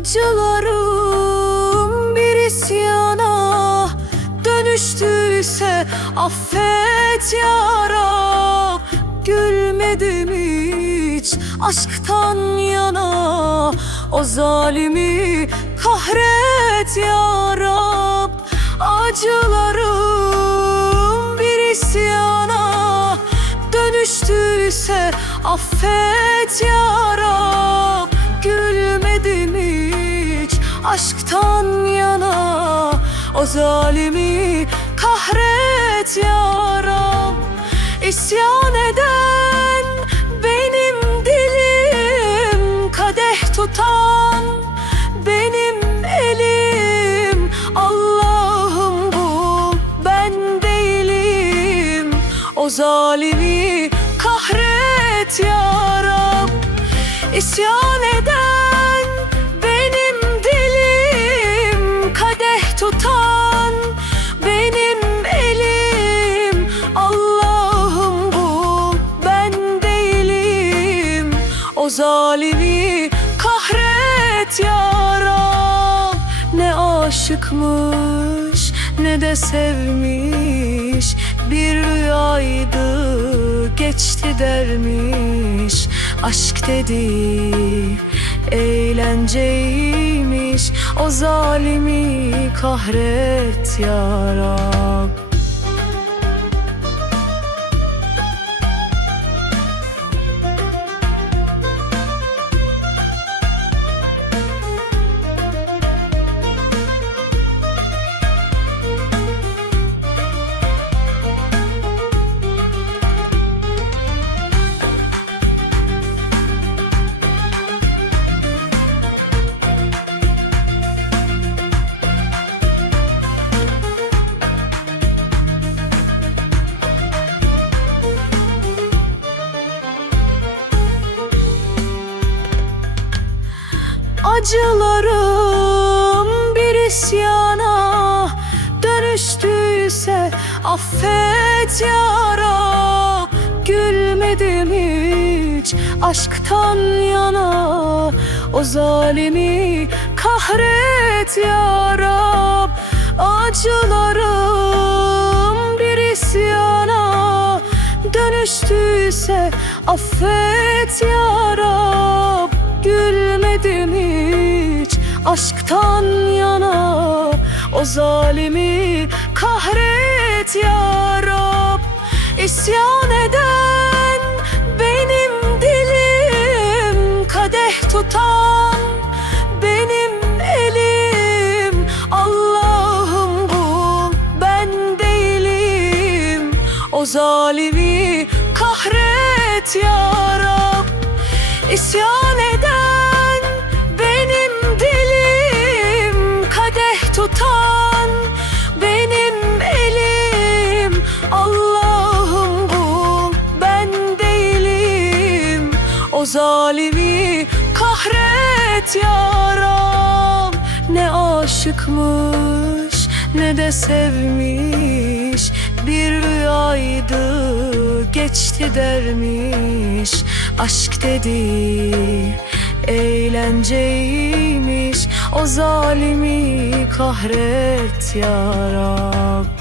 Acılarım bir isyana Dönüştüyse affet ya Rab Gülmedim hiç aşktan yana. O zalimi kahret ya Rab Acılarım bir isyana Dönüştüyse affet ya aşktan yana O zalimi kahret ya Rab İsyan eden benim dilim Kadeh tutan benim elim. Allah'ım bu ben değilim. O zalimi kahret ya Rab İsyan eden O zalimi kahret ya Rab Ne aşıkmış ne de sevmiş. Bir rüyaydı geçti dermiş. Aşk dedi eğlenceymiş. O zalimi kahret ya Acılarım bir isyana Dönüştüyse affet ya Rab Gülmedim hiç aşktan yana. O zalimi kahret ya Rab Acılarım bir isyana Dönüştüyse affet ya Rab aşktan yana O zalimi kahret ya Rab. İsyan eden benim dilim Kadeh tutan benim elim. Allah'ım bu ben değilim. O zalimi kahret ya Rab. İsyan eden zalimi kahret ya Rab Ne aşıkmış ne de sevmiş. Bir rüyaydı geçti dermiş. Aşk dedi eğlenceymiş. O zalimi kahret ya Rab